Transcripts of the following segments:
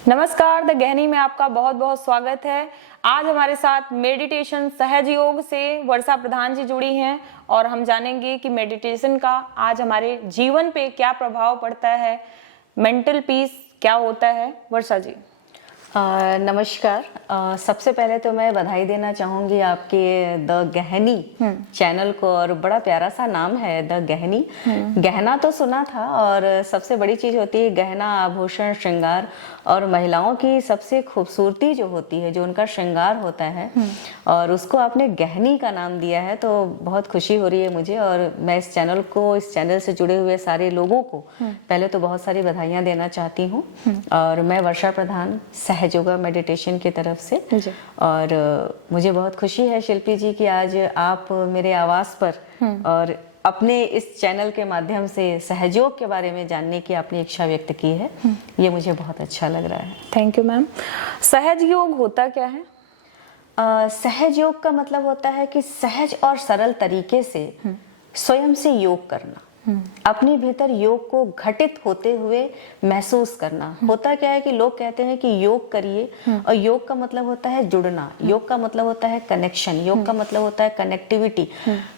नमस्कार, द गहनी में आपका बहुत बहुत स्वागत है। आज हमारे साथ मेडिटेशन सहज योग से वर्षा प्रधान जी जुड़ी हैं और हम जानेंगे कि मेडिटेशन का आज हमारे जीवन पे क्या प्रभाव पड़ता है, मेंटल पीस क्या होता है। वर्षा जी नमस्कार। सबसे पहले तो मैं बधाई देना चाहूँगी आपके द गहनी चैनल को, और बड़ा प्यारा सा नाम है द गहनी। गहना तो सुना था, और सबसे बड़ी चीज़ होती है गहना, आभूषण, श्रृंगार, और महिलाओं की सबसे खूबसूरती जो होती है, जो उनका श्रृंगार होता है, और उसको आपने गहनी का नाम दिया है, तो बहुत खुशी हो रही है मुझे। और मैं इस चैनल से जुड़े हुए सारे लोगों को पहले तो बहुत सारी बधाइयाँ देना चाहती हूँ। और मैं वर्षा प्रधान सहज योगा मेडिटेशन की तरफ से, और मुझे बहुत खुशी है शिल्पी जी कि आज आप मेरे आवास पर और अपने इस चैनल के माध्यम से सहयोग के बारे में जानने की आपने इच्छा व्यक्त की है। ये मुझे बहुत अच्छा लग रहा है। Thank you ma'am. सहज योग होता क्या है? सहज योग का मतलब होता है कि सहज और सरल तरीके से स्वयं से योग करना, अपने भीतर योग को घटित होते हुए महसूस करना। होता क्या है कि लोग कहते हैं कि योग करिए, और योग का मतलब होता है जुड़ना, योग का मतलब होता है कनेक्शन, योग का मतलब होता है कनेक्टिविटी।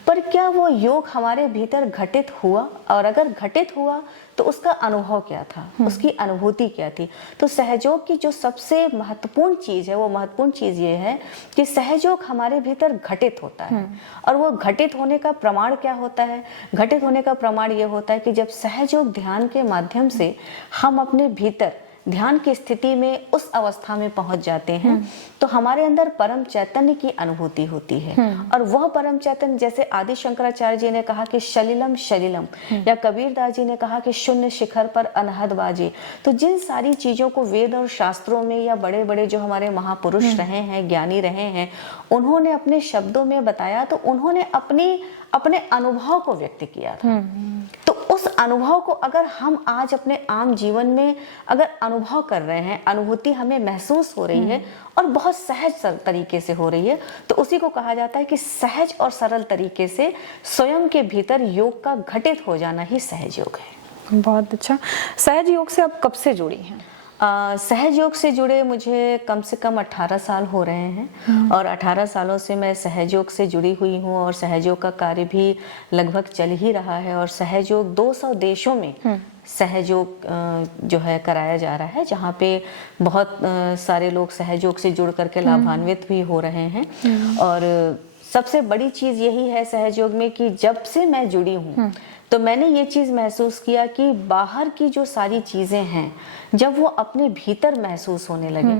पर क्या वो योग हमारे भीतर घटित हुआ? और अगर घटित हुआ तो उसका अनुभव क्या था, उसकी अनुभूति क्या थी? तो सहयोग की जो सबसे महत्वपूर्ण चीज है, वो महत्वपूर्ण चीज ये है कि सहयोग हमारे भीतर घटित होता है। और वो घटित होने का प्रमाण क्या होता है? घटित होने का प्रमाण ये होता है कि जब सहयोग ध्यान के माध्यम से हम अपने भीतर ध्यान की स्थिति में उस अवस्था में पहुंच जाते हैं, तो हमारे अंदर परम चैतन्य की अनुभूति होती है। और वह परम चैतन्य, जैसे आदि शंकराचार्य जी ने कहा कि शलिलम शलिलम, या कबीरदास जी ने कहा कि शून्य शिखर पर अनहद बाजे। तो जिन सारी चीजों को वेद और शास्त्रों में या बड़े बड़े जो हमारे महापुरुष रहे हैं, ज्ञानी रहे हैं, उन्होंने अपने शब्दों में बताया, तो उन्होंने अपने अनुभव को व्यक्त किया था। तो उस अनुभव को अगर हम आज अपने आम जीवन में अगर अनुभव कर रहे हैं, अनुभूति हमें महसूस हो रही है और बहुत सहज तरीके से हो रही है, तो उसी को कहा जाता है कि सहज और सरल तरीके से स्वयं के भीतर योग का घटित हो जाना ही सहज योग है। बहुत अच्छा। सहज योग से आप कब से जुड़ी हैं? सहज योग से जुड़े मुझे कम से कम 18 साल हो रहे हैं, और 18 सालों से मैं सहज योग से जुड़ी हुई हूँ, और सहज योग का कार्य भी लगभग चल ही रहा है। और सहज योग 200 देशों में सहज योग जो है कराया जा रहा है, जहाँ पे बहुत सारे लोग सहज योग से जुड़ करके लाभान्वित भी हो रहे हैं। और सबसे बड़ी चीज़ यही है सहज योग में कि जब से मैं जुड़ी हूँ, तो मैंने ये चीज़ महसूस किया कि बाहर की जो सारी चीज़ें हैं, जब वो अपने भीतर महसूस होने लगे,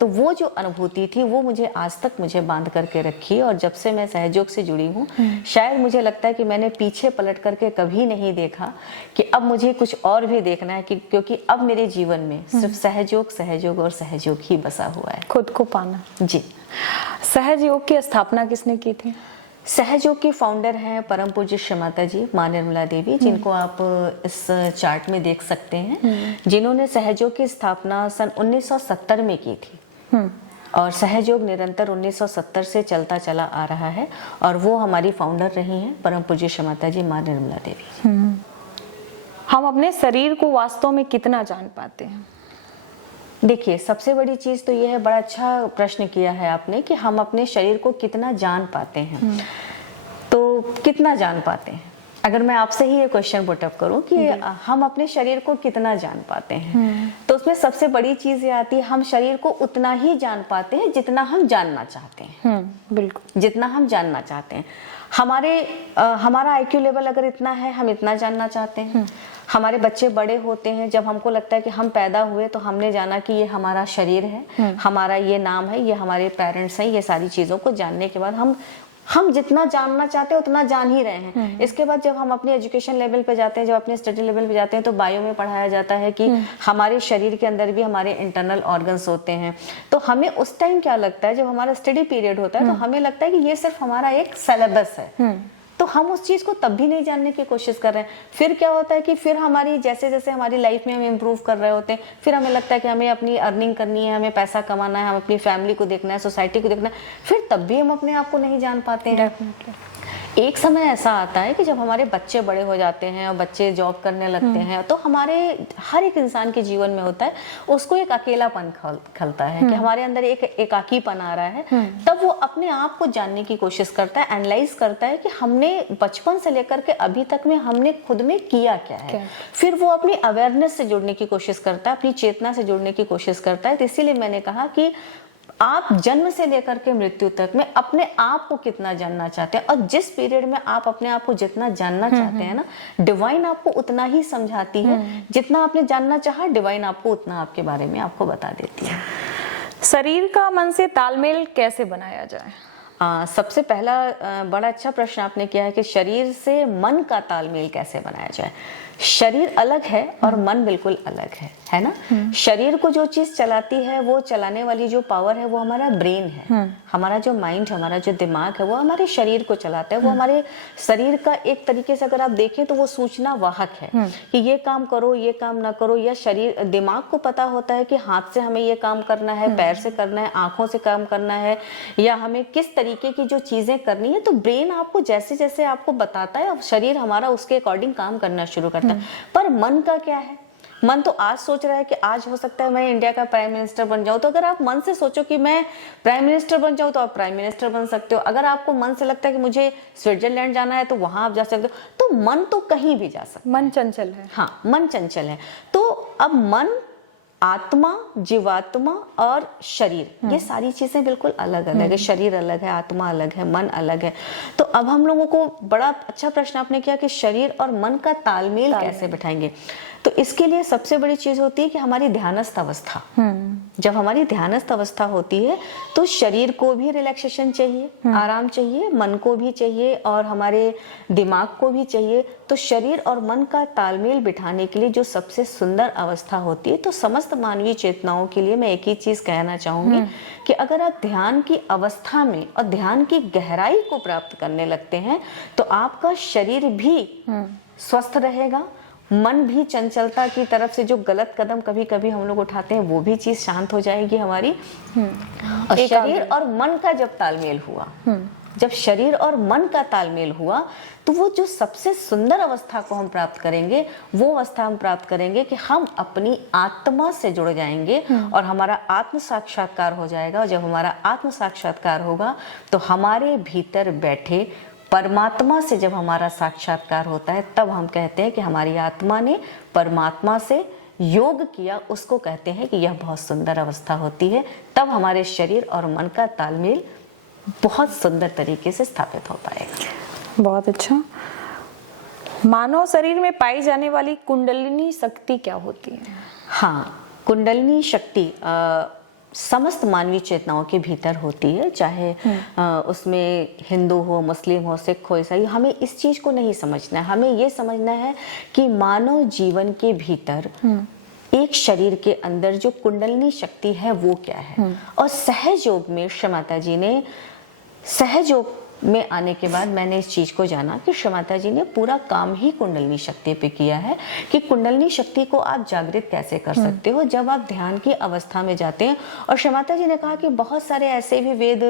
तो वो जो अनुभूति थी वो मुझे आज तक मुझे बांध करके रखी। और जब से मैं सहयोग से जुड़ी हूँ, शायद मुझे लगता है कि मैंने पीछे पलट करके कभी नहीं देखा कि अब मुझे कुछ और भी देखना है, क्योंकि अब मेरे जीवन में सिर्फ सहयोग और सहयोग ही बसा हुआ है। खुद को पाना। जी। सहज योग की स्थापना किसने की थी? सहज योग की फाउंडर हैं परम पूज्य श्री माता जी, माँ निर्मला देवी, जिनको आप इस चार्ट में देख सकते हैं, जिन्होंने सहज योग की स्थापना सन 1970 में की थी। और सहज योग निरंतर 1970 से चलता चला आ रहा है, और वो हमारी फाउंडर रही हैं परम पूज्य श्री माता जी, माँ निर्मला देवी। हम अपने शरीर को वास्तव में कितना जान पाते हैं? देखिए, सबसे बड़ी चीज तो यह है, बड़ा अच्छा प्रश्न किया है आपने, कि हम अपने शरीर को कितना जान पाते हैं। तो कितना जान पाते हैं, अगर मैं आपसे ही ये क्वेश्चन पुटअप करूं कि हम अपने शरीर को कितना जान पाते हैं, तो उसमें सबसे बड़ी चीज ये आती है, हम शरीर को उतना ही जान पाते हैं जितना हम जानना चाहते हैं। बिल्कुल, जितना हम जानना चाहते हैं। हमारा आईक्यू लेवल अगर इतना है, हम इतना जानना चाहते हैं। हमारे बच्चे बड़े होते हैं, जब हमको लगता है कि हम पैदा हुए तो हमने जाना कि ये हमारा शरीर है, हमारा ये नाम है, ये हमारे पेरेंट्स हैं। ये सारी चीजों को जानने के बाद हम जितना जानना चाहते हैं उतना जान ही रहे हैं। इसके बाद जब हम अपने एजुकेशन लेवल पे जाते हैं, जब अपने स्टडी लेवल पे जाते हैं, तो बायो में पढ़ाया जाता है कि हमारे शरीर के अंदर भी हमारे इंटरनल ऑर्गन्स होते हैं। तो हमें उस टाइम क्या लगता है, जब हमारा स्टडी पीरियड होता है, तो हमें लगता है कि ये सिर्फ हमारा एक सिलेबस है। तो हम उस चीज को तब भी नहीं जानने की कोशिश कर रहे हैं। फिर क्या होता है कि फिर हमारी जैसे जैसे हमारी लाइफ में हम इम्प्रूव कर रहे होते हैं, फिर हमें लगता है कि हमें अपनी अर्निंग करनी है, हमें पैसा कमाना है, हम अपनी फैमिली को देखना है, सोसाइटी को देखना है, फिर तब भी हम अपने आप को नहीं जान पाते हैं। एक समय ऐसा आता है कि जब हमारे बच्चे बड़े हो जाते हैं और बच्चे जॉब करने लगते हैं, तो हमारे हर एक इंसान के जीवन में होता है, उसको एक अकेलापन खलता है कि हमारे अंदर एक एकाकीपन आ रहा है। तब वो अपने आप को जानने की कोशिश करता है, एनालाइज करता है कि हमने बचपन से लेकर के अभी तक में हमने खुद में किया क्या है। फिर वो अपनी अवेयरनेस से जुड़ने की कोशिश करता है, अपनी चेतना से जुड़ने की कोशिश करता है। तो इसीलिए मैंने कहा कि आप जन्म से लेकर के मृत्यु तक में अपने आप को कितना जानना चाहते हैं, और जिस पीरियड में आप अपने आप को जितना जानना चाहते हैं ना, डिवाइन आपको उतना ही समझाती है। जितना आपने जानना चाहा, डिवाइन आपको उतना आपके बारे में आपको बता देती है। शरीर का मन से तालमेल कैसे बनाया जाए? सबसे पहला बड़ा अच्छा प्रश्न आपने किया है कि शरीर से मन का तालमेल कैसे बनाया जाए। शरीर अलग है और मन बिल्कुल अलग है ना। शरीर को जो चीज चलाती है, वो चलाने वाली जो पावर है, वो हमारा ब्रेन है। हमारा जो माइंड, हमारा जो दिमाग है, वो हमारे शरीर को चलाता है। वो हमारे शरीर का एक तरीके से अगर आप देखें तो वो सूचना वाहक है कि ये काम करो, ये काम ना करो। या शरीर, दिमाग को पता होता है कि हाथ से हमें ये काम करना है, पैर से करना है, आंखों से काम करना है, या हमें किस तरीके की जो चीजें करनी है। तो ब्रेन आपको जैसे जैसे आपको बताता है, और शरीर हमारा उसके अकॉर्डिंग काम करना शुरू करता है। पर मन का क्या है? मन तो आज सोच रहा है कि आज हो सकता है मैं इंडिया का प्राइम मिनिस्टर बन जाऊं। तो अगर आप मन से सोचो कि मैं प्राइम मिनिस्टर बन जाऊं, तो आप प्राइम मिनिस्टर बन सकते हो। अगर आपको मन से लगता है कि मुझे स्विट्जरलैंड जाना है, तो वहां आप जा सकते हो। तो मन तो कहीं भी जा सकता है। मन चंचल है। हाँ, मन चंचल है। तो अब मन, आत्मा, जीवात्मा और शरीर, ये सारी चीजें बिल्कुल अलग अलग है। शरीर अलग है, आत्मा अलग है, मन अलग है। तो अब हम लोगों को बड़ा अच्छा प्रश्न आपने किया कि शरीर और मन का तालमेल कैसे बिठाएंगे। तो इसके लिए सबसे बड़ी चीज होती है कि हमारी ध्यानस्थ अवस्था। जब हमारी ध्यानस्थ अवस्था होती है, तो शरीर को भी रिलैक्सेशन चाहिए, आराम चाहिए, मन को भी चाहिए और हमारे दिमाग को भी चाहिए। तो शरीर और मन का तालमेल बिठाने के लिए जो सबसे सुंदर अवस्था होती है, तो समस्त मानवीय चेतनाओं के लिए मैं एक ही चीज कहना चाहूंगी कि अगर आप ध्यान की अवस्था में और ध्यान की गहराई को प्राप्त करने लगते हैं, तो आपका शरीर भी स्वस्थ रहेगा, मन भी चंचलता की तरफ से जो गलत कदम कभी कभी हम लोग उठाते हैं, वो भी चीज शांत हो जाएगी हमारी। और शरीर और मन का जब तालमेल हुआ, जब शरीर और मन का तालमेल हुआ, तो वो जो सबसे सुंदर अवस्था को हम प्राप्त करेंगे, वो अवस्था हम प्राप्त करेंगे कि हम अपनी आत्मा से जुड़ जाएंगे और हमारा आत्म साक्षात्कार हो जाएगा। और जब हमारा आत्म साक्षात्कार होगा, तो हमारे भीतर बैठे परमात्मा से जब हमारा साक्षात्कार होता है, तब हम कहते हैं कि हमारी आत्मा ने परमात्मा से योग किया। उसको कहते हैं कि यह बहुत सुंदर अवस्था होती है। तब हमारे शरीर और मन का तालमेल बहुत सुंदर तरीके से स्थापित हो पाएगा। बहुत अच्छा। मानव शरीर में पाई जाने वाली कुंडलिनी शक्ति क्या होती है? हाँ, कुंडलिनी शक्ति समस्त मानवीय चेतनाओं के भीतर होती है, चाहे उसमें हिंदू हो, मुस्लिम हो, सिख हो, ईसाई। हमें इस चीज को नहीं समझना है। हमें ये समझना है कि मानव जीवन के भीतर एक शरीर के अंदर जो कुंडलिनी शक्ति है, वो क्या है। और सहज योग में श्रीमाता जी ने, सहज योग में आने के बाद मैंने इस चीज को जाना कि श्रीमाता जी ने पूरा काम ही कुंडलिनी शक्ति पे किया है कि कुंडलिनी शक्ति को आप जागृत कैसे कर सकते हो जब आप ध्यान की अवस्था में जाते हैं। और श्रीमाता जी ने कहा कि बहुत सारे ऐसे भी वेद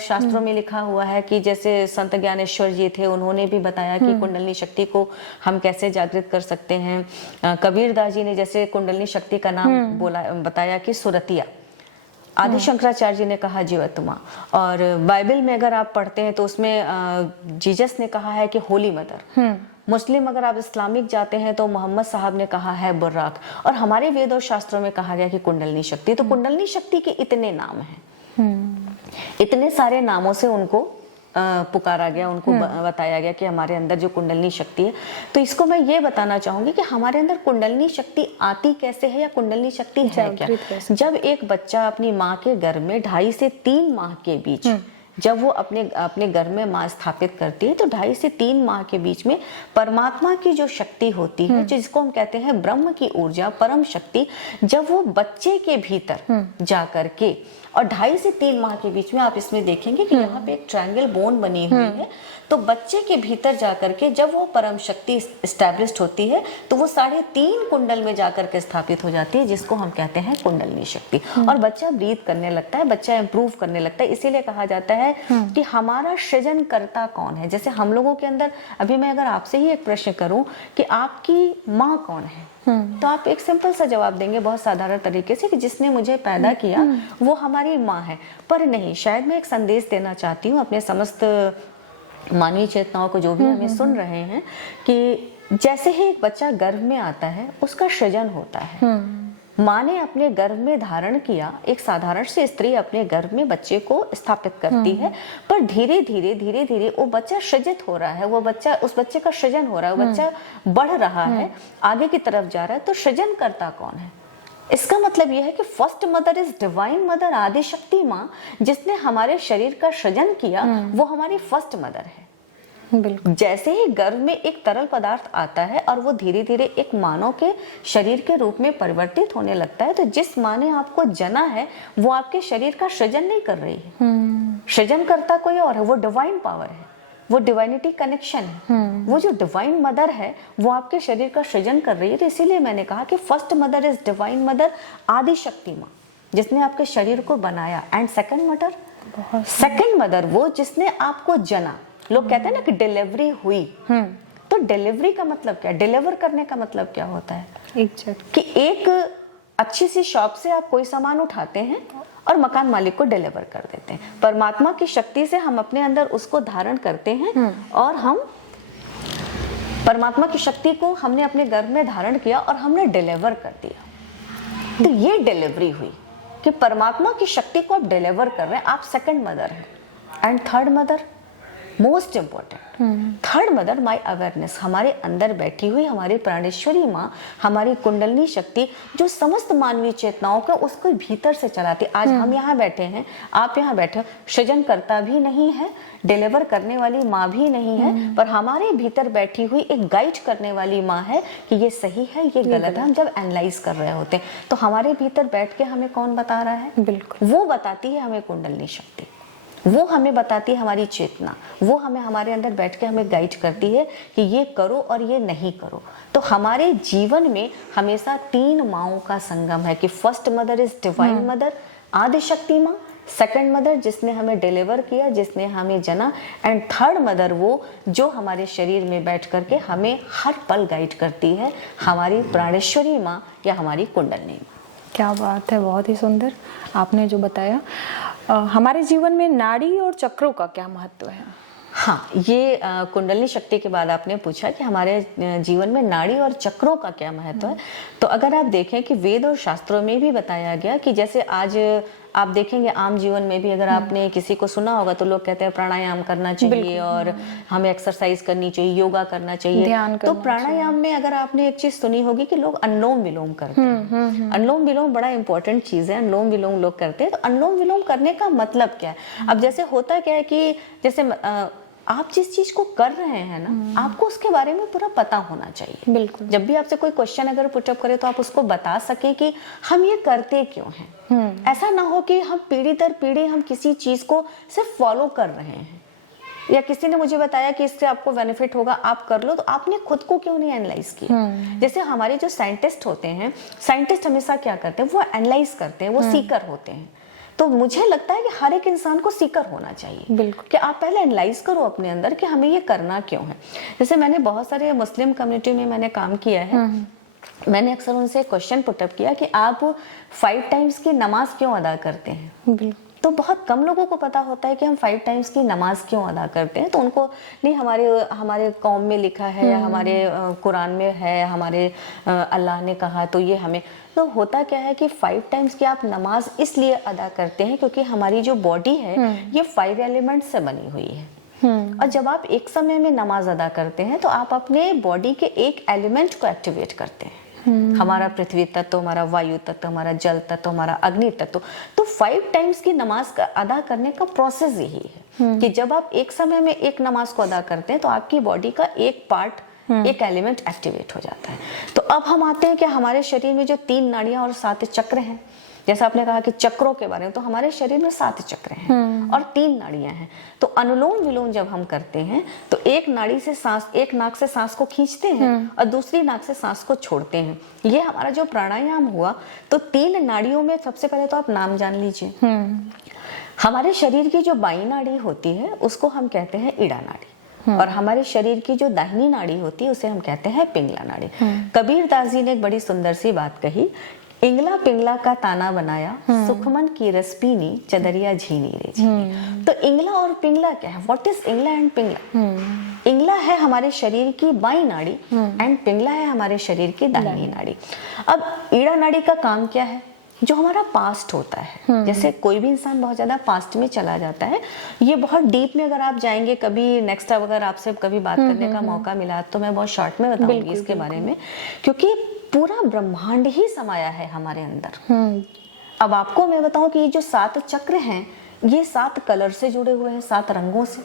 शास्त्रों में लिखा हुआ है कि जैसे संत ज्ञानेश्वर जी थे, उन्होंने भी बताया कि कुंडलिनी शक्ति को हम कैसे जागृत कर सकते हैं। कबीरदास जी ने जैसे कुंडलिनी शक्ति का नाम बताया कि सुरतिया। आदि शंकराचार्य जी ने कहा जीवात्मा। और बाइबल में अगर आप पढ़ते हैं तो उसमें जीसस ने कहा है कि होली मदर। मुस्लिम अगर आप इस्लामिक जाते हैं तो मोहम्मद साहब ने कहा है बुर्राक। और हमारे वेद और शास्त्रों में कहा गया कि कुंडलिनी शक्ति। तो कुंडलिनी शक्ति के इतने नाम हैं, इतने सारे नामों से उनको पुकारा गया, उनको बताया गया कि हमारे अंदर जो कुंडलिनी शक्ति है। तो इसको मैं ये बताना चाहूंगी कि हमारे अंदर कुंडलिनी शक्ति आती कैसे है या कुंडलिनी शक्ति है क्या। जब एक बच्चा अपनी माँ के गर्भ में 2.5 से 3 माह के बीच, जब वो अपने घर में माँ स्थापित करती है, तो 2.5 से 3 माह के बीच में परमात्मा की जो शक्ति होती है, जिसको हम कहते हैं ब्रह्म की ऊर्जा, परम शक्ति, जब वो बच्चे के भीतर जा करके और 2.5 से 3 माह के बीच में आप इसमें देखेंगे कि यहाँ पे एक ट्रायंगल बोन बनी हुई है। तो बच्चे के भीतर जाकर के जब वो परम शक्ति एस्टैब्लिश्ड होती है तो वो 3.5 कुंडल में जाकर के स्थापित हो जाती है, जिसको हम कहते हैं कुंडलिनी शक्ति। और बच्चा ब्रीथ करने लगता है, बच्चा इंप्रूव करने लगता है। इसीलिए कहा जाता है कि हमारा सृजनकर्ता कौन है। जैसे हम लोगों के अंदर, अभी मैं अगर आपसे ही एक प्रश्न करूं कि आपकी माँ कौन है, तो आप एक सिंपल सा जवाब देंगे बहुत साधारण तरीके से कि जिसने मुझे पैदा किया वो हमारी माँ है। पर नहीं, शायद मैं एक संदेश देना चाहती हूँ अपने समस्त मानवीय चेतनाओं को जो भी हमें सुन रहे हैं कि जैसे ही एक बच्चा गर्भ में आता है उसका सृजन होता है। माँ ने अपने गर्भ में धारण किया, एक साधारण सी स्त्री अपने गर्भ में बच्चे को स्थापित करती है, पर धीरे धीरे वो बच्चा सृजित हो रहा है, वो बच्चा, उस बच्चे का सृजन हो रहा है, वो बच्चा बढ़ रहा है, आगे की तरफ जा रहा है। तो सृजनकर्ता कौन है? इसका मतलब यह है कि first mother is divine mother, आदि शक्ति माँ जिसने हमारे शरीर का सृजन किया, वो हमारी फर्स्ट मदर है। बिल्कुल। जैसे ही गर्भ में एक तरल पदार्थ आता है और वो धीरे धीरे एक मानव के शरीर के रूप में परिवर्तित होने लगता है, तो जिस माँ ने आपको जना है वो आपके शरीर का सृजन नहीं कर रही है। सृजन करता कोई और है, वो डिवाइन पावर है, वो डिवाइनिटी कनेक्शन है। वो जो डिवाइन मदर है वो आपके शरीर का सृजन कर रही है। तो इसीलिए मैंने कहा कि first mother is divine mother, आदि शक्ति माँ जिसने आपके शरीर को बनाया। एंड सेकंड मदर वो जिसने आपको जना। लोग कहते हैं ना कि डिलीवरी हुई, तो डिलीवरी का मतलब क्या, डिलीवर करने का मतलब क्या होता है? कि एक अच्छी सी शॉप से आप कोई सामान उठाते हैं और मकान मालिक को डिलीवर कर देते हैं। परमात्मा की शक्ति से हम अपने अंदर उसको धारण करते हैं और हम परमात्मा की शक्ति को हमने अपने गर्भ में धारण किया और हमने डिलीवर कर दिया। तो ये डिलीवरी हुई कि परमात्मा की शक्ति को आप डिलीवर कर रहे हैं। आप सेकंड मदर हैं। And third mother, most important, third mother my awareness, हमारे अंदर बैठी हुई हमारी प्राणेश्वरी माँ, हमारी कुंडलिनी शक्ति जो समस्त मानवीय चेतनाओं को उसको भीतर से चलाती। आज हम यहाँ बैठे हैं, आप यहाँ बैठे हो, सृजन करता भी नहीं है, डिलीवर करने वाली माँ भी नहीं है, पर हमारे भीतर बैठी हुई एक गाइड करने वाली माँ है कि ये सही है, ये गलत है। हम जब एनालाइज कर रहे होते हैं तो हमारे भीतर बैठ के हमें कौन बता रहा है? बिल्कुल, वो बताती है हमें कुंडलिनी शक्ति, वो हमें बताती है हमारी चेतना, वो हमें हमारे अंदर बैठ के हमें गाइड करती है कि ये करो और ये नहीं करो। तो हमारे जीवन में हमेशा 3 माँओं का संगम है कि first mother is divine mother, आदि शक्ति माँ, सेकंड मदर जिसने हमें डिलीवर किया, जिसने हमें जना, एंड थर्ड मदर वो जो हमारे शरीर में बैठ करके हमें हर पल गाइड करती है, हमारी प्राणेश्वरी माँ या हमारी कुंडलिनी माँ। क्या बात है, बहुत ही सुंदर आपने जो बताया। हमारे जीवन में नाड़ी और चक्रों का क्या महत्व है? हाँ, ये कुंडलिनी शक्ति के बाद आपने पूछा कि हमारे जीवन में नाड़ी और चक्रों का क्या महत्व है। तो अगर आप देखें कि वेद और शास्त्रों में भी बताया गया कि जैसे आज आप देखेंगे आम जीवन में भी अगर आपने किसी को सुना होगा तो लोग कहते हैं प्राणायाम करना चाहिए और हमें एक्सरसाइज करनी चाहिए, योगा करना चाहिए, ध्यान तो प्राणायाम में अगर आपने एक चीज सुनी होगी कि लोग अनुलोम विलोम करते हैं। अनुलोम विलोम बड़ा इंपॉर्टेंट चीज है, अनुलोम विलोम लोग करते हैं। तो अनुलोम विलोम करने का मतलब क्या है? अब जैसे होता क्या है कि जैसे आप जिस चीज को कर रहे हैं ना, आपको उसके बारे में पूरा पता होना चाहिए। बिल्कुल। जब भी आपसे कोई क्वेश्चन अगर पुटअप करे तो आप उसको बता सके कि हम ये करते क्यों हैं। ऐसा ना हो कि हम पीढ़ी दर पीढ़ी हम किसी चीज को सिर्फ फॉलो कर रहे हैं, या किसी ने मुझे बताया कि इससे आपको बेनिफिट होगा, आप कर लो, तो आपने खुद को क्यों नहीं एनालाइज किया? जैसे हमारे जो साइंटिस्ट होते हैं, साइंटिस्ट हमेशा क्या करते हैं? वो एनालाइज करते हैं, वो सीकर होते हैं। तो मुझे लगता है कि हर एक इंसान को सीकर होना चाहिए। बिल्कुल, कि आप पहले एनालाइज करो अपने अंदर कि हमें ये करना क्यों है। जैसे मैंने बहुत सारे मुस्लिम कम्युनिटी में मैंने काम किया है, मैंने अक्सर उनसे क्वेश्चन पुटअप किया कि आप 5 टाइम्स की नमाज क्यों अदा करते हैं? बिल्कुल। तो बहुत कम लोगों को पता होता है कि हम 5 टाइम्स की नमाज क्यों अदा करते हैं। तो उनको नहीं, हमारे कौम में लिखा है या हमारे कुरान में है, हमारे अल्लाह ने कहा तो ये हमें। तो होता क्या है कि 5 टाइम्स की आप नमाज इसलिए अदा करते हैं क्योंकि हमारी जो बॉडी है ये 5 एलिमेंट से बनी हुई है। और जब आप एक समय में नमाज अदा करते हैं तो आप अपने बॉडी के एक एलिमेंट को एक्टिवेट करते हैं। हमारा पृथ्वी तत्व, हमारा वायु तत्व, हमारा जल तत्व, हमारा अग्नि तत्व। तो 5 टाइम्स की नमाज अदा करने का प्रोसेस यही है कि जब आप एक समय में एक नमाज को अदा करते हैं तो आपकी बॉडी का एक पार्ट, एक एलिमेंट एक्टिवेट हो जाता है। तो अब हम आते हैं कि हमारे शरीर में जो 3 नाड़ियां और 7 चक्र हैं, जैसा आपने कहा कि चक्रों के बारे में, तो हमारे शरीर में 7 चक्र हैं और 3 नाड़ियां हैं। तो अनुलोम विलोम जब हम करते हैं तो एक नाड़ी से सांस, एक नाक से सांस को खींचते हैं और दूसरी नाक से सांस को छोड़ते हैं। ये हमारा जो प्राणायाम हुआ, तो 3 नाड़ियों में सबसे पहले तो आप नाम जान लीजिए। हमारे शरीर की जो बाई नाड़ी होती है उसको हम कहते हैं ईड़ा नाड़ी, और हमारे शरीर की जो दाहिनी नाड़ी होती है उसे हम कहते हैं पिंगला नाड़ी। कबीर दास जी ने एक बड़ी सुंदर सी बात कही, इंगला पिंगला का ताना बनाया, सुखमन की रस पीनी, चदरिया झीनी रे झीनी। तो इंगला और पिंगला क्या है? What is Ingala and Pingala? Ingala है हमारे शरीर की बाई नाड़ी एंड पिंगला है हमारे शरीर की दाहिनी नाड़ी। अब ईड़ा नाड़ी का काम क्या है? जो हमारा पास्ट होता है, जैसे कोई भी इंसान बहुत ज्यादा पास्ट में चला जाता है, ये बहुत डीप में अगर आप जाएंगे, कभी नेक्स्ट अगर आपसे कभी बात करने का मौका मिला तो मैं बहुत शॉर्ट में बताऊंगी इसके बारे में, क्योंकि पूरा ब्रह्मांड ही समाया है हमारे अंदर। अब आपको मैं बताऊं कि ये जो 7 चक्र हैं, ये 7 कलर से जुड़े हुए हैं, 7 रंगों से,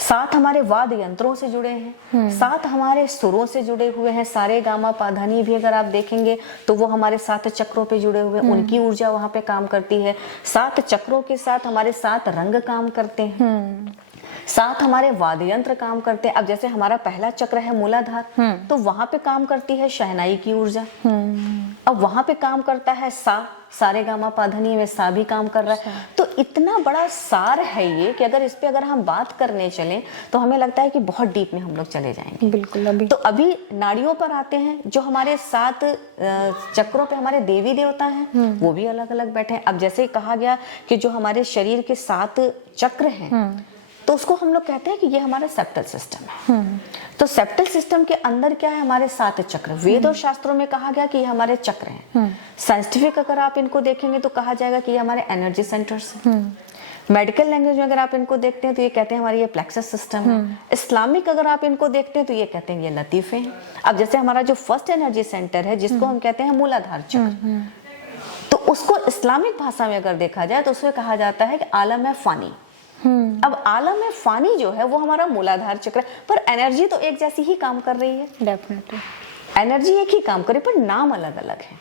7 हमारे वाद्य यंत्रों से जुड़े हैं, 7 हमारे सुरों से जुड़े हुए हैं। सारे गामा पाधानी भी अगर आप देखेंगे तो वो हमारे 7 चक्रों पे जुड़े हुए हैं, उनकी ऊर्जा वहां पे काम करती है। 7 चक्रों के साथ हमारे 7 रंग काम करते हैं, 7 हमारे वाद्य यंत्र काम करते हैं। अब जैसे हमारा पहला चक्र है मूलाधार, तो वहां पे काम करती है शहनाई की ऊर्जा। अब वहां पे काम करता है सा, सारे गामा पाधनी में सा भी काम कर रहा है। तो इतना बड़ा सार है ये कि अगर इस पे अगर हम बात करने चलें तो हमें लगता है कि बहुत डीप में हम लोग चले जाएंगे। बिल्कुल। तो अभी नाड़ियों पर आते हैं। जो हमारे 7 चक्रों पे हमारे देवी देवता हैं, वो भी अलग अलग बैठे हैं। अब जैसे कहा गया कि जो हमारे शरीर के 7 चक्र हैं, तो उसको हम लोग कहते हैं कि ये हमारा सेप्टल सिस्टम है। तो सेप्टल सिस्टम के अंदर क्या है? हमारे 7 चक्र। वेद और शास्त्रों में कहा गया कि ये हमारे चक्र हैं। साइंटिफिक अगर आप इनको देखेंगे तो कहा जाएगा कि ये हमारे एनर्जी सेंटर्स हैं। मेडिकल लैंग्वेज में अगर आप इनको देखते हैं तो ये कहते हैं हमारी ये प्लेक्सस सिस्टम है। इस्लामिक अगर आप इनको देखते हैं तो ये कहते हैं ये लतीफे हैं। अब जैसे हमारा जो फर्स्ट एनर्जी सेंटर है, जिसको हम कहते हैं मूलाधार चक्र, तो उसको इस्लामिक भाषा में अगर देखा जाए तो उसमें कहा जाता है कि आलम है फानी। अब आलम में फानी जो है वो हमारा मूलाधार चक्र है, पर एनर्जी तो एक जैसी ही काम कर रही है। डेफिनेटली एनर्जी एक ही काम करे, पर नाम अलग अलग है।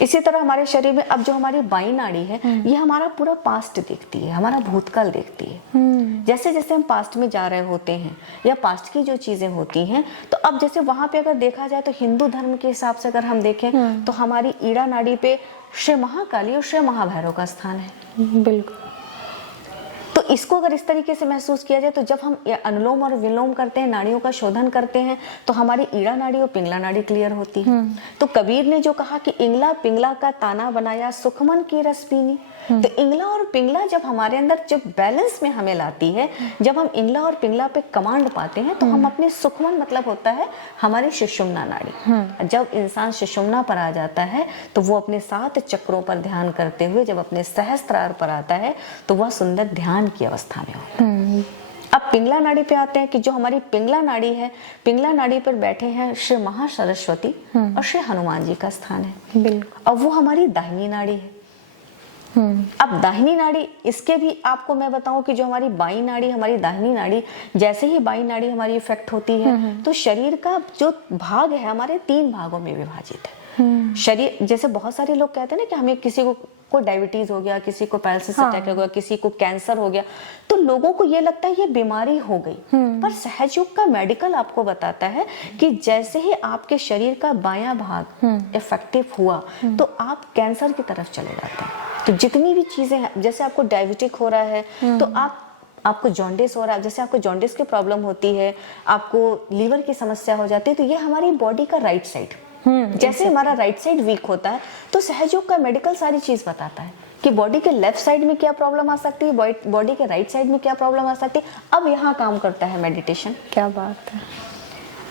इसी तरह हमारे शरीर में अब जो हमारी बाई नाड़ी है, ये हमारा पूरा पास्ट देखती है, हमारा भूतकाल देखती है। जैसे जैसे हम पास्ट में जा रहे होते हैं या पास्ट की जो चीजें होती हैं, तो अब जैसे वहां पे अगर देखा जाए तो हिंदू धर्म के हिसाब से अगर हम देखें तो हमारी ईड़ा नाड़ी पे श्री महाकाली और श्री महाभैरव का स्थान है। बिल्कुल। तो इसको अगर इस तरीके से महसूस किया जाए तो जब हम अनुलोम और विलोम करते हैं, नाड़ियों का शोधन करते हैं, तो हमारी ईड़ा नाड़ी और पिंगला नाड़ी क्लियर होती है। तो कबीर ने जो कहा कि इंगला पिंगला का ताना बनाया, सुखमन की रस पीनी, तो इंगला और पिंगला जब हमारे अंदर जब बैलेंस में हमें लाती है, जब हम इंगला और पिंगला पे कमांड पाते हैं, तो हम अपने सुखमन मतलब होता है हमारी सुषुम्ना नाड़ी। जब इंसान सुषुम्ना पर आ जाता है तो वो अपने 7 चक्रों पर ध्यान करते हुए जब अपने सहस्त्रार पर आता है तो वह सुंदर ध्यान की अवस्था में होता है। अब पिंगला नाड़ी पे आते हैं कि जो हमारी पिंगला नाड़ी है, पिंगला नाड़ी पर बैठे हैं श्री महासरस्वती और श्री हनुमान जी का स्थान है। बिल्कुल। अब वो हमारी दाहिनी नाड़ी है। अब दाहिनी नाड़ी, इसके भी आपको मैं बताऊं कि जो हमारी बाई नाड़ी, हमारी दाहिनी नाड़ी, जैसे ही बाई नाड़ी हमारी इफेक्ट होती है तो शरीर का जो भाग है हमारे 3 भागों में विभाजित है। शरीर, जैसे बहुत सारे लोग कहते हैं ना कि हमें किसी को डायबिटीज हो गया, किसी को पैरालिसिस अटैक हो गया, किसी को कैंसर हो गया, तो लोगों को ये लगता है ये बीमारी हो गई। पर सहयोग का मेडिकल आपको बताता है कि जैसे ही आपके शरीर का बायां भाग इफेक्टिव हुआ तो आप कैंसर की तरफ चले जाते हैं। तो जितनी भी चीजें हैं, जैसे आपको डायबिटिक हो रहा है तो आपको जॉन्डिस हो रहा है, जैसे आपको जॉन्डिस की प्रॉब्लम होती है, आपको लीवर की समस्या हो जाती है, तो ये हमारी बॉडी का राइट साइड, जैसे हमारा राइट साइड वीक होता है तो सहयोग का मेडिकल सारी चीज बताता है कि बॉडी के लेफ्ट साइड में क्या प्रॉब्लम आ सकती है, बॉडी के राइट साइड में क्या प्रॉब्लम आ सकती है। अब यहाँ काम करता है मेडिटेशन। क्या बात है।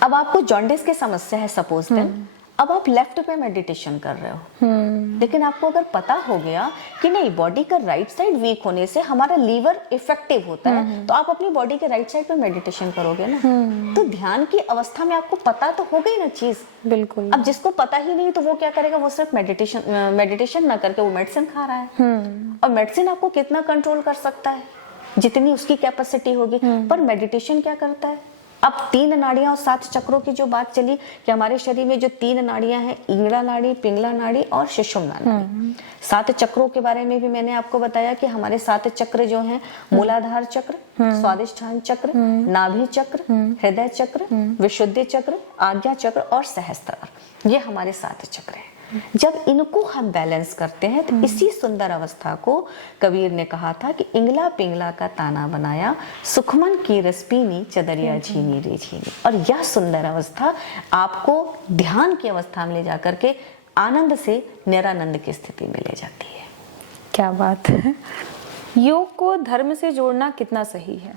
अब आपको जॉन्डिस की समस्या है सपोज दैट, अब आप लेफ्ट पे मेडिटेशन कर रहे हो, लेकिन आपको अगर पता हो गया कि नहीं, बॉडी का राइट साइड वीक होने से हमारा लीवर इफेक्टिव होता है, तो आप अपनी बॉडी के राइट साइड पे मेडिटेशन करोगे ना। तो ध्यान की अवस्था में आपको पता तो हो गई ना चीज। बिल्कुल। अब जिसको पता ही नहीं तो वो क्या करेगा, वो सिर्फ मेडिटेशन ना करके वो मेडिसिन खा रहा है। और मेडिसिन आपको कितना कंट्रोल कर सकता है, जितनी उसकी कैपेसिटी होगी। पर मेडिटेशन क्या करता है, अब 3 नाड़ियां और 7 चक्रों की जो बात चली कि हमारे शरीर में जो 3 नाड़ियां हैं, इंगड़ा नाड़ी, पिंगला नाड़ी और सुषुम्ना नाड़ी। 7 चक्रों के बारे में भी मैंने आपको बताया कि हमारे 7 चक्र जो हैं, मूलाधार चक्र, स्वादिष्ठान चक्र, नाभि चक्र, हृदय चक्र, विशुद्धि चक्र, आज्ञा चक्र और सहस्त्रार, ये हमारे 7 चक्र हैं। जब इनको हम बैलेंस करते हैं तो इसी सुंदर अवस्था को कबीर ने कहा था कि इंगला पिंगला का ताना बनाया, सुखमन की रसपीनी चदरिया झीनी रे झीनी। और यह सुंदर अवस्था आपको ध्यान की अवस्था में ले जाकर के आनंद से निरानंद की स्थिति में ले जाती है। क्या बात है। योग को धर्म से जोड़ना कितना सही है?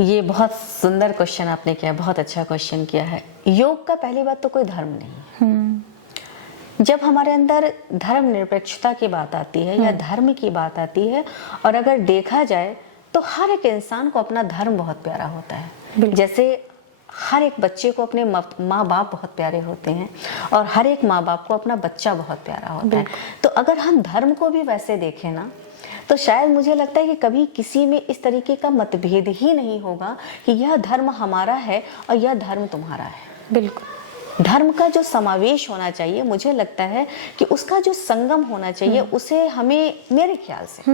ये बहुत सुंदर क्वेश्चन आपने किया, बहुत अच्छा क्वेश्चन किया है। योग का पहली बात तो कोई धर्म नहीं है। जब हमारे अंदर धर्म निरपेक्षता की बात आती है या धर्म की बात आती है, और अगर देखा जाए तो हर एक इंसान को अपना धर्म बहुत प्यारा होता है। जैसे हर एक बच्चे को अपने माँ बाप बहुत प्यारे होते हैं और हर एक माँ बाप को अपना बच्चा बहुत प्यारा होता है। तो अगर हम धर्म को भी वैसे देखें ना, तो शायद मुझे लगता है कि कभी किसी में इस तरीके का मतभेद ही नहीं होगा कि यह धर्म हमारा है और यह धर्म तुम्हारा है। बिल्कुल। धर्म का जो समावेश होना चाहिए, मुझे लगता है कि उसका जो संगम होना चाहिए, उसे हमें, मेरे ख्याल से,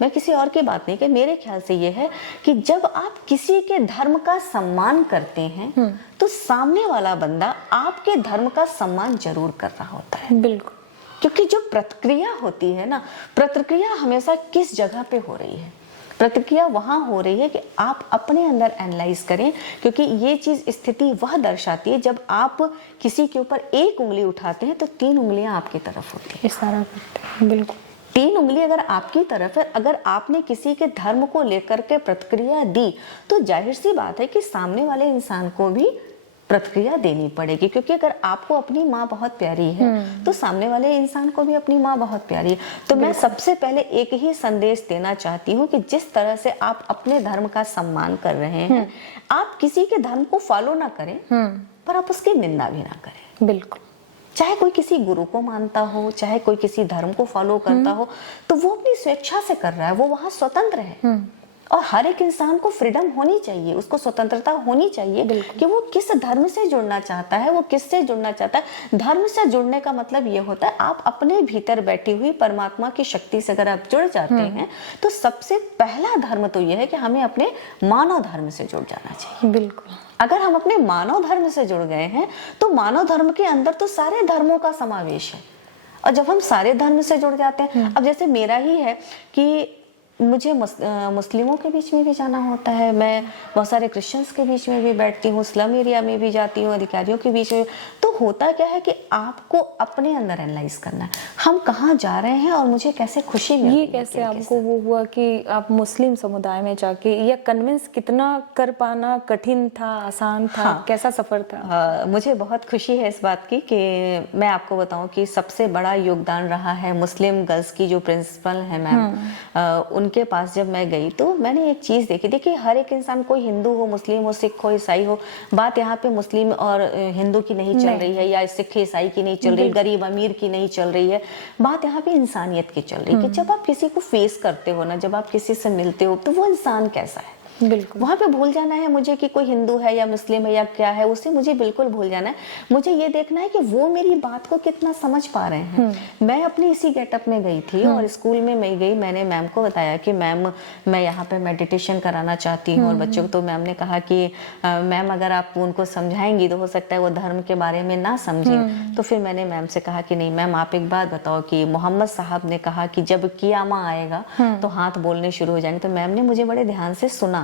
मैं किसी और की बात नहीं, कि मेरे ख्याल से ये है कि जब आप किसी के धर्म का सम्मान करते हैं तो सामने वाला बंदा आपके धर्म का सम्मान जरूर कर रहा होता है। बिल्कुल। क्योंकि जो प्रतिक्रिया होती है ना, प्रतिक्रिया हमेशा किस जगह पे हो रही है? प्रतिक्रिया वहां हो रही है कि आप अपने अंदर एनालाइज करें, क्योंकि ये चीज स्थिति वह दर्शाती है जब आप किसी के ऊपर एक उंगली उठाते हैं तो 3 उंगलियां आपकी तरफ होती है। इशारा करते हैं। बिल्कुल। 3 उंगली अगर आपकी तरफ है, अगर आपने किसी के धर्म को लेकर के प्रतिक्रिया दी तो जाहिर सी बात है कि सामने वाले इंसान को भी प्रतिक्रिया देनी पड़ेगी। क्योंकि अगर आपको अपनी माँ बहुत प्यारी है तो सामने वाले इंसान को भी अपनी माँ बहुत प्यारी है। तो मैं सबसे पहले एक ही संदेश देना चाहती हूँ कि जिस तरह से आप अपने धर्म का सम्मान कर रहे हैं, आप किसी के धर्म को फॉलो ना करें पर आप उसकी निंदा भी ना करें। बिल्कुल। चाहे कोई किसी गुरु को मानता हो, चाहे कोई किसी धर्म को फॉलो करता हो, तो वो अपनी स्वेच्छा से कर रहा है, वो वहां स्वतंत्र है। और हर एक इंसान को फ्रीडम होनी चाहिए, उसको स्वतंत्रता होनी चाहिए कि वो किस धर्म से जुड़ना चाहता है, वो किससे जुड़ना चाहता है। धर्म से जुड़ने का मतलब ये होता है आप अपने भीतर बैठी हुई परमात्मा की शक्ति से अगर आप जुड़ जाते हैं तो सबसे पहला धर्म तो ये है कि हमें अपने मानव धर्म से जुड़ जाना चाहिए। बिल्कुल। अगर हम अपने मानव धर्म से जुड़ गए हैं तो मानव धर्म के अंदर तो सारे धर्मों का समावेश है। और जब हम सारे धर्म से जुड़ जाते हैं, अब जैसे मेरा ही है कि मुझे मुस्लिमों के बीच में भी जाना होता है, मैं बहुत सारे क्रिश्चियंस के बीच में भी बैठती हूँ, स्लम एरिया में भी जाती हूँ, अधिकारियों के बीच में। तो होता क्या है कि आपको अपने अंदर एनालाइज करना है, हम कहाँ जा रहे हैं और मुझे कैसे खुशी मिलती है। ये कैसे आपको वो हुआ कि आप मुस्लिम समुदाय में जाके, या कन्विंस कितना कर पाना कठिन था, आसान था? कैसा सफर था? मुझे बहुत खुशी है इस बात की कि मैं आपको बताऊं कि सबसे बड़ा योगदान रहा है मुस्लिम गर्ल्स की जो प्रिंसिपल है मैम, उनके पास जब मैं गई तो मैंने एक चीज देखी। देखिए हर एक इंसान, कोई हिंदू हो, मुस्लिम हो, सिख हो, ईसाई हो, बात यहाँ पे मुस्लिम और हिंदू की नहीं चल रही है, या सिख ईसाई की नहीं चल रही, गरीब अमीर की नहीं चल रही है, बात यहाँ पे इंसानियत की चल रही है। कि जब आप किसी को फेस करते हो ना, जब आप किसी से मिलते हो तो वो इंसान कैसा है, बिल्कुल। वहां पे भूल जाना है मुझे कि कोई हिंदू है या मुस्लिम है या क्या है, उसे मुझे बिल्कुल भूल जाना है। मुझे ये देखना है कि वो मेरी बात को कितना समझ पा रहे हैं। मैं अपनी इसी गेटअप में गई थी और स्कूल में मैं गई, मैंने मैम को बताया कि मैम मैं यहाँ पे मेडिटेशन कराना चाहती हूँ और बच्चों को। तो मैम ने कहा कि मैम अगर आप उनको समझाएंगी तो हो सकता है वो धर्म के बारे में ना समझे। तो फिर मैंने मैम से कहा कि नहीं मैम आप एक बात बताओ कि मोहम्मद साहब ने कहा कि जब कियामा आएगा तो हाथ बोलने शुरू हो जाएंगे। तो मैम ने मुझे बड़े ध्यान से सुना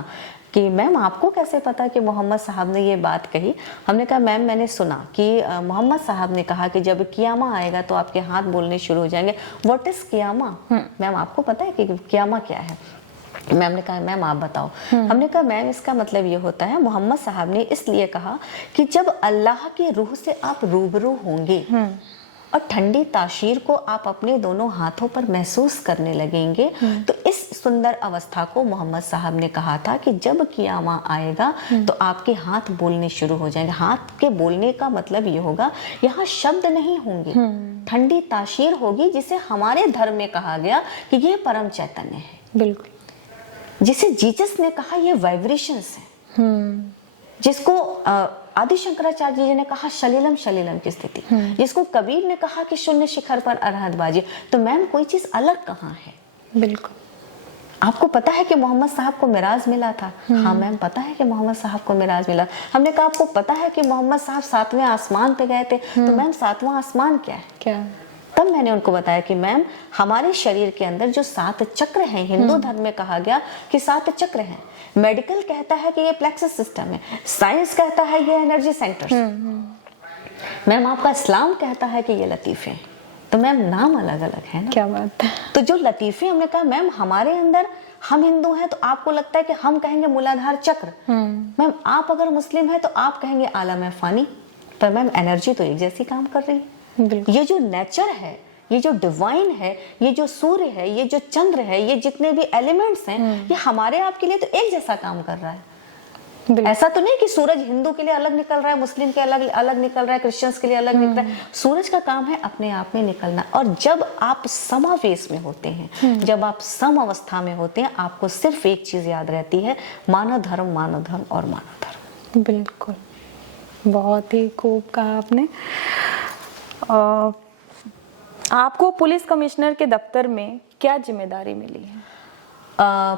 कि मैम आपको कैसे पता कि मोहम्मद साहब ने ये बात कही? हमने कहा मैम मैंने सुना कि मोहम्मद साहब ने कहा कि जब कियामा आएगा तो आपके हाथ बोलने शुरू हो जाएंगे। What is कियामा? मैम आपको पता है कि कियामा क्या है? मैम ने कहा मैम आप बताओ। हमने कहा मैम इसका मतलब ये होता है, मोहम्मद साहब ने इसलिए कहा कि जब अल्लाह की रूह से आप रूबरू होंगे और ठंडी ताशीर को आप अपने दोनों हाथों पर महसूस करने लगेंगे, तो इस सुंदर अवस्था को मोहम्मद साहब ने कहा था कि जब कियामा आएगा तो आपके हाथ बोलने शुरू हो जाएंगे। हाथ के बोलने का मतलब ये होगा यहाँ शब्द नहीं होंगे, ठंडी ताशीर होगी, जिसे हमारे धर्म में कहा गया कि ये परम चैतन्य है। बिल्कुल। जिसे जीसस ने कहा ये वाइब्रेशंस है। जिसको आदि शंकराचार्य जी ने कहा शलीलम शलीलम की स्थिति, जिसको कबीर ने कहा कि शून्य शिखर पर अरहत बाजी। तो मैम कोई चीज अलग कहाँ है? बिल्कुल। आपको पता है कि मोहम्मद साहब को मिराज मिला था? हाँ मैम, पता है कि मोहम्मद साहब को मिराज मिला। हमने कहा आपको पता है कि मोहम्मद साहब 7वें आसमान पे गए थे? तो मैम 7वां आसमान क्या है? क्या? तब मैंने उनको बताया कि मैम हमारे शरीर के अंदर जो 7 चक्र हैं, हिंदू धर्म में कहा गया कि 7 चक्र हैं। मेडिकल कहता है कि ये प्लेक्सस सिस्टम है, साइंस कहता है ये एनर्जी सेंटर्स। मैम आपका इस्लाम कहता है कि ये लतीफे हैं। तो मैम नाम अलग अलग है ना। क्या बात है। तो जो लतीफे, हमने कहा मैम हमारे अंदर, हम हिंदू हैं तो आपको लगता है कि हम कहेंगे मूलाधार चक्र, मैम आप अगर मुस्लिम हैं तो आप कहेंगे आलम फानी, पर मैम एनर्जी तो एक जैसी काम कर रही है। ये जो नेचर है, ये जो डिवाइन है, ये जो सूर्य है, ये जो चंद्र है, ये जितने भी एलिमेंट्स हैं, ये हमारे आपके लिए तो एक जैसा काम कर रहा है। ऐसा तो नहीं कि सूरज हिंदू के लिए अलग निकल रहा है, मुस्लिम के अलग अलग निकल रहा है, क्रिश्चियंस के लिए अलग निकल रहा है। सूरज का काम है अपने आप में निकलना। और जब आप समावेश में होते हैं, जब आप सम अवस्था में होते हैं, आपको सिर्फ एक चीज याद रहती है, मानव धर्म, मानव धर्म और मानव धर्म। बिल्कुल, बहुत ही खूब कहा आपने। आपको पुलिस कमिश्नर के दफ्तर में क्या जिम्मेदारी मिली है?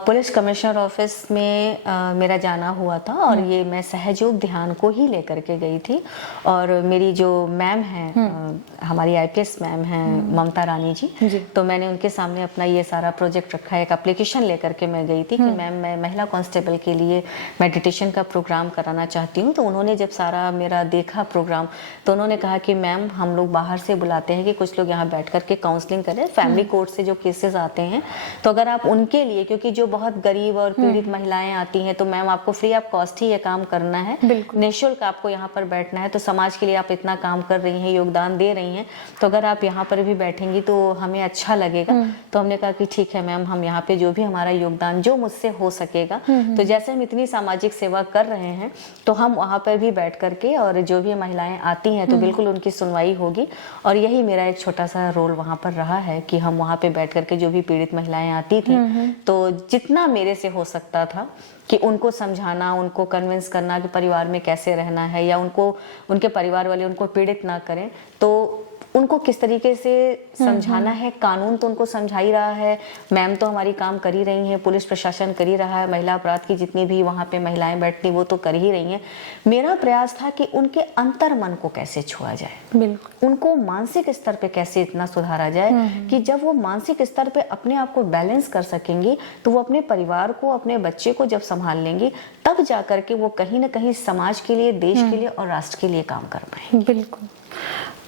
पुलिस कमिश्नर ऑफिस में मेरा जाना हुआ था और ये मैं सहयोग ध्यान को ही लेकर के गई थी। और मेरी जो मैम हैं, हमारी आईपीएस मैम हैं ममता रानी जी, तो मैंने उनके सामने अपना ये सारा प्रोजेक्ट रखा है। एक एप्लीकेशन लेकर के मैं गई थी कि मैम मैं महिला कांस्टेबल के लिए मेडिटेशन का प्रोग्राम कराना चाहती हूँ। तो उन्होंने जब सारा मेरा देखा प्रोग्राम, तो उन्होंने कहा कि मैम हम लोग बाहर से बुलाते हैं कि कुछ लोग यहाँ बैठ करके काउंसलिंग करें, फैमिली कोर्ट से जो केसेस आते हैं, तो अगर आप उनके लिए, क्योंकि जो बहुत गरीब और पीड़ित महिलाएं आती हैं, तो मैम आपको फ्री ऑफ कॉस्ट ही ये काम करना है, निःशुल्क आपको यहाँ पर बैठना है। तो समाज के लिए आप इतना काम कर रही हैं, योगदान दे रही हैं, तो अगर आप यहाँ पर भी बैठेंगी तो हमें अच्छा लगेगा। तो हमने कहा कि ठीक है मैम, हम यहाँ पे जो भी हमारा योगदान जो मुझसे हो सकेगा, तो जैसे हम इतनी सामाजिक सेवा कर रहे हैं, तो हम वहाँ पर भी बैठ करके और जो भी महिलाएं आती हैं तो बिल्कुल उनकी सुनवाई होगी। और यही मेरा एक छोटा सा रोल वहाँ पर रहा है कि हम वहाँ पे बैठ करके जो भी पीड़ित महिलाएं आती थी, तो जितना मेरे से हो सकता था कि उनको समझाना, उनको कन्विंस करना कि परिवार में कैसे रहना है, या उनको, उनके परिवार वाले उनको पीड़ित ना करें, तो उनको किस तरीके से समझाना है। कानून तो उनको समझा ही रहा है, मैम तो हमारी काम कर ही रही हैं, पुलिस प्रशासन कर ही रहा है, महिला अपराध की जितनी भी वहाँ पे महिलाएं बैठती वो तो कर ही रही हैं। मेरा प्रयास था कि उनके अंतर मन को कैसे छुआ जाए, उनको मानसिक स्तर पे कैसे इतना सुधारा जाए कि जब वो मानसिक स्तर पे अपने आप को बैलेंस कर सकेंगी, तो वो अपने परिवार को, अपने बच्चे को जब संभाल लेंगी, तब जाकर के वो कहीं ना कहीं समाज के लिए, देश के लिए और राष्ट्र के लिए काम कर पाएंगे। बिल्कुल।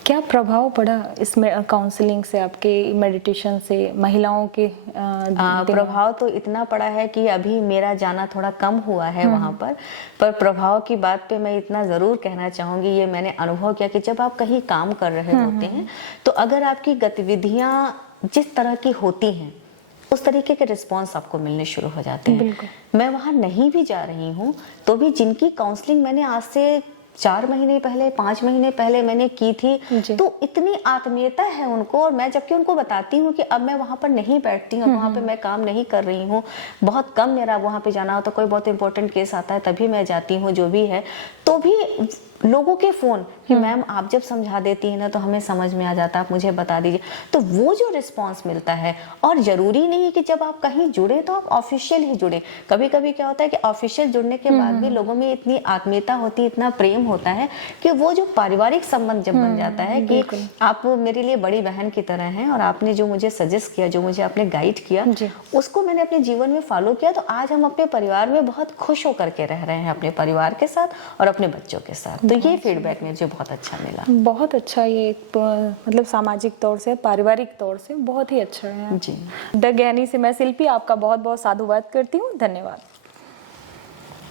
क्या प्रभाव पड़ा इसमें काउंसलिंग से, आपके मेडिटेशन से महिलाओं के? प्रभाव तो इतना पड़ा है कि अभी मेरा जाना थोड़ा कम हुआ है वहां पर प्रभाव की बात पे मैं इतना जरूर कहना चाहूंगी, ये मैंने अनुभव किया कि जब आप कहीं काम कर रहे होते हैं, तो अगर आपकी गतिविधियां जिस तरह की होती हैं, उस तरीके के रिस्पांस आपको मिलने शुरू हो जाते हैं। मैं वहां नहीं भी जा रही हूँ तो भी जिनकी काउंसलिंग मैंने आज से 4 महीने पहले, 5 महीने पहले मैंने की थी, तो इतनी आत्मीयता है उनको। और मैं जबकि उनको बताती हूँ कि अब मैं वहां पर नहीं बैठती हूँ, वहां पे मैं काम नहीं कर रही हूँ, बहुत कम मेरा वहां पे जाना होता, कोई बहुत इंपॉर्टेंट केस आता है तभी मैं जाती हूँ, जो भी है, तो भी लोगों के फोन कि मैम आप जब समझा देती है ना तो हमें समझ में आ जाता है, आप मुझे बता दीजिए। तो वो जो रिस्पांस मिलता है, और जरूरी नहीं कि जब आप कहीं जुड़े तो आप ऑफिशियल ही जुड़े। कभी कभी क्या होता है कि ऑफिशियल जुड़ने के बाद भी लोगों में इतनी आत्मीयता होती है, इतना प्रेम होता है कि वो जो पारिवारिक संबंध जब बन जाता है कि आप मेरे लिए बड़ी बहन की तरह हैं, और आपने जो मुझे सजेस्ट किया, जो मुझे आपने गाइड किया, उसको मैंने अपने जीवन में फॉलो किया, तो आज हम अपने परिवार में बहुत खुश होकर के रह रहे हैं, अपने परिवार के साथ और अपने बच्चों के साथ। तो ये फीडबैक मुझे बहुत अच्छा मिला। बहुत अच्छा, ये मतलब सामाजिक तौर से, पारिवारिक तौर से बहुत ही अच्छा है जी। द ज्ञानी से मैं शिल्पी आपका बहुत बहुत साधुवाद करती हूँ। धन्यवाद।